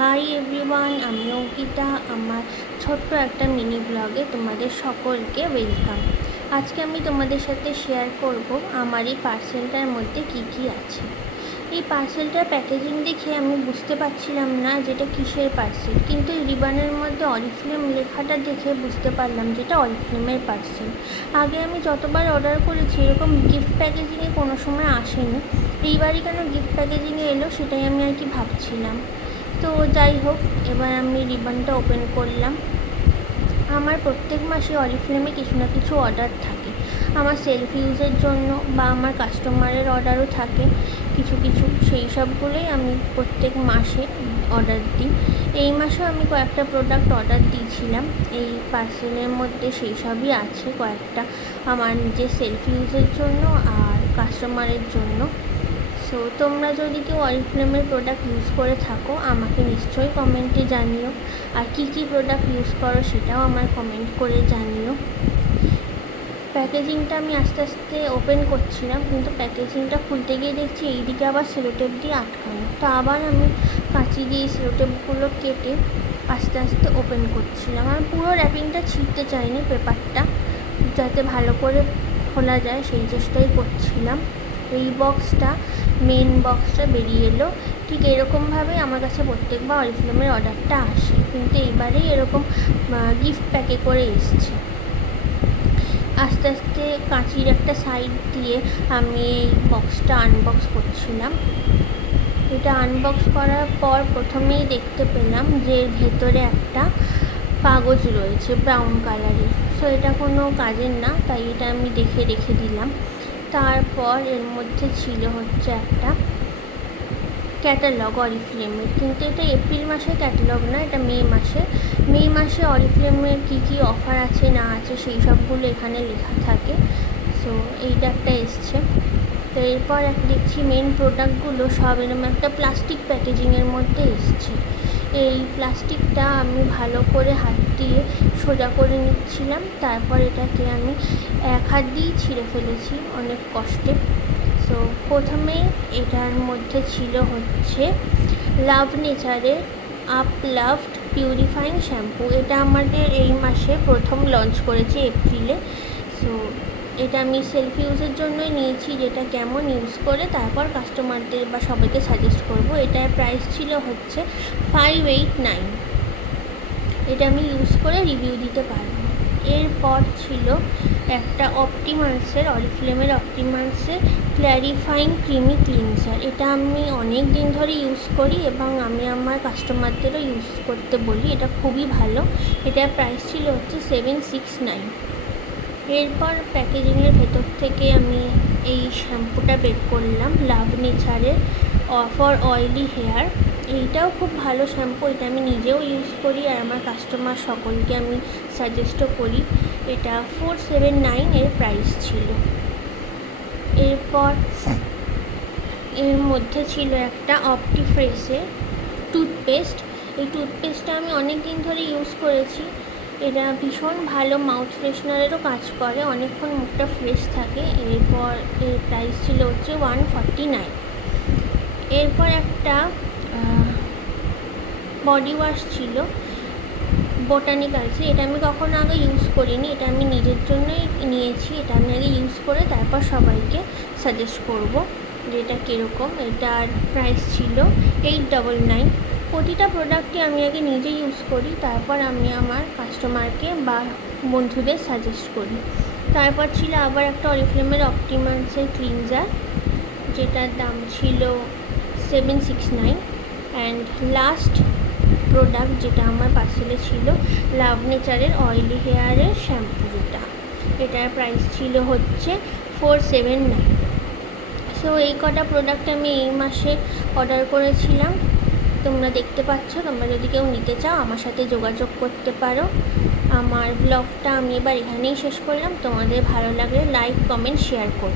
Hi everyone, আমি অঙ্কিতা। আমার ছোট্ট একটা মিনি ব্লগে তোমাদের সকলকে ওয়েলকাম। আজকে আমি তোমাদের সাথে শেয়ার করব আমার এই পার্সেলটার মধ্যে কি কি আছে। এই পার্সেলটার প্যাকেজিং দেখে আমি বুঝতে পারছিলাম না যেটা কিসের পার্সেল, কিন্তু এই রিবানের মধ্যে অরিফ্লেম লেখাটা দেখে বুঝতে পারলাম যেটা অরিফ্লেমের পার্সেল। আগে আমি যতবার অর্ডার করেছি এরকম গিফট প্যাকেজিংয়ে কোনো সময় আসেনি, এইবারই কেন গিফট প্যাকেজিংয়ে এলো সেটাই আমি আর কি ভাবছিলাম। তো যাই হোক, এবার আমি রিবনটা ওপেন করলাম। আমার প্রত্যেক মাসে অরিফ্লেমে কিছু না কিছু অর্ডার থাকে, আমার সেলফ ইউজের জন্য বা আমার কাস্টমারের অর্ডারও থাকে কিছু কিছু, সেই সবগুলোই আমি প্রত্যেক মাসে অর্ডার দিই। এই মাসেও আমি কয়েকটা প্রোডাক্ট অর্ডার দিয়েছিলাম। এই পার্সেলের মধ্যে সেই সবই আছে, কয়েকটা আমার নিজের সেলফ ইউজের জন্য আর কাস্টমারের জন্য। সো তোমরা যদি কেউ অরিফ্লেমের প্রোডাক্ট ইউজ করে থাকো আমাকে নিশ্চয়ই কমেন্টে জানিও, আর কি কি প্রোডাক্ট ইউজ করো সেটাও আমার কমেন্ট করে জানিও। প্যাকেজিংটা আমি আস্তে আস্তে ওপেন করছিলাম, কিন্তু প্যাকেজিংটা খুলতে গিয়ে দেখছি এইদিকে আবার সেলোটেপ দিয়ে আটকানো। তো আবার আমি কাঁচি দিয়ে সেলোটেপগুলো কেটে আস্তে আস্তে ওপেন করছিলাম। আর পুরো র্যাপিংটা ছিঁড়তে চাইনি, পেপারটা যাতে ভালো করে খোলা যায় সেই চেষ্টাই করছিলাম। এই বক্সটা, মেন বক্সটা বেরিয়ে এলো। ঠিক এরকমভাবে আমার কাছে প্রত্যেকবার অরিফ্লেমের অর্ডারটা আসে, কিন্তু এইবারেই এরকম গিফট প্যাকে করে এসছে। আস্তে আস্তে কাঁচির একটা সাইড দিয়ে আমি এই বক্সটা আনবক্স করছিলাম। এটা আনবক্স করার পর প্রথমেই দেখতে পেলাম যে এর ভেতরে একটা কাগজ রয়েছে ব্রাউন কালারের। সো এটা কোনো কাজের না, তাই এটা আমি দেখে রেখে দিলাম। তারপর এর মধ্যে ছিল হচ্ছে একটা ক্যাটালগ অরিফ্লেমের, কিন্তু এটা এপ্রিল মাসের ক্যাটালগ না, এটা মে মাসে অরিফ্লেমের কী কী অফার আছে না আছে সেই সবগুলো এখানে লেখা থাকে। সো এইটা একটা এসছে। তো এরপর দেখছি মেন প্রোডাক্টগুলো সব এরকম একটা প্লাস্টিক প্যাকেজিংয়ের মধ্যে এসছে। এই প্লাস্টিকটা আমি ভালো করে হাত দিয়ে সোজা করে নিচ্ছিলাম, তারপর এটাকে আমি এক হাত দিয়েই ছিঁড়ে ফেলেছি অনেক কষ্টে। সো প্রথমে এটার মধ্যে ছিল হচ্ছে লাভ নেচারের আপ লাভড পিউরিফাইং শ্যাম্পু। এটা আমাদের এই মাসে প্রথম লঞ্চ করেছে এপ্রিলে। সো এটা আমি সেলফ ইউজের জন্যই নিয়েছি, যেটা কেমন ইউজ করে তারপর কাস্টমারদের বা সবাইকে সাজেস্ট করব। এটার প্রাইস ছিল হচ্ছে 589। এটা আমি ইউজ করে রিভিউ দিতে পারবো। এরপর ছিল একটা অপটিমান্সের, অরিফ্লেমের অপটিমান্সের ক্ল্যারিফাইং ক্রিমি ক্লিনজার। এটা আমি অনেক দিন ধরে ইউজ করি এবং আমি আমার কাস্টমারদেরও ইউজ করতে বলি, এটা খুবই ভালো। এটার প্রাইস ছিল হচ্ছে 769। এরপর প্যাকেজিংয়ের ভেতর থেকে আমি এই শ্যাম্পুটা বের করলাম, লাভ নেচারের ফর অয়েলি হেয়ার। এইটাও খুব ভালো শ্যাম্পু, এটা আমি নিজেও ইউজ করি আর আমার কাস্টমার সকলকে আমি সাজেস্টও করি। এটা 479 এর প্রাইস ছিল। এরপর এর মধ্যে ছিল একটা অপটিফ্রেশের টুথপেস্ট। এই টুথপেস্টটা আমি অনেক দিন ধরে ইউজ করেছি। এটা ভীষণ ভালো মাউথ ফ্রেশনারেরও কাজ করে, অনেকক্ষণ মুখটা ফ্রেশ থাকে। এরপর এর প্রাইস ছিল হচ্ছে 149। এরপর একটা বডি ওয়াশ ছিল বোটানিক্যালসে। এটা আমি কখনো আগে ইউজ করিনি, এটা আমি নিজের জন্যই নিয়েছি। এটা আমি আগে ইউজ করে তারপর সবাইকে সাজেস্ট করব যে এটা কীরকম। এটার প্রাইস ছিল 899। প্রতিটা প্রোডাক্টই আমি আগে নিজে ইউজ করি, তারপর আমি আমার কাস্টমারকে বা বন্ধুদের সাজেস্ট করি। তারপর ছিল আবার একটা অরিফ্লেমের অপটিমান্সের ক্লিনজার, যেটার দাম ছিল 769। অ্যান্ড লাস্ট প্রোডাক্ট যেটা আমার পার্সেলে ছিল লাভ নেচারের অয়েলি হেয়ারের শ্যাম্পু, এটার প্রাইস ছিল হচ্ছে 479। সো এই কটা প্রোডাক্ট আমি এই মাসে অর্ডার করেছিলাম। তোমরা দেখতে পাচ্ছ, তোমরা যদি কেউ নিতে চাও আমার সাথে যোগাযোগ করতে পারো। আমার ব্লগটা আমি এবার এখানেই শেষ করলাম। তোমাদের ভালো লাগলে লাইক, কমেন্ট, শেয়ার করো।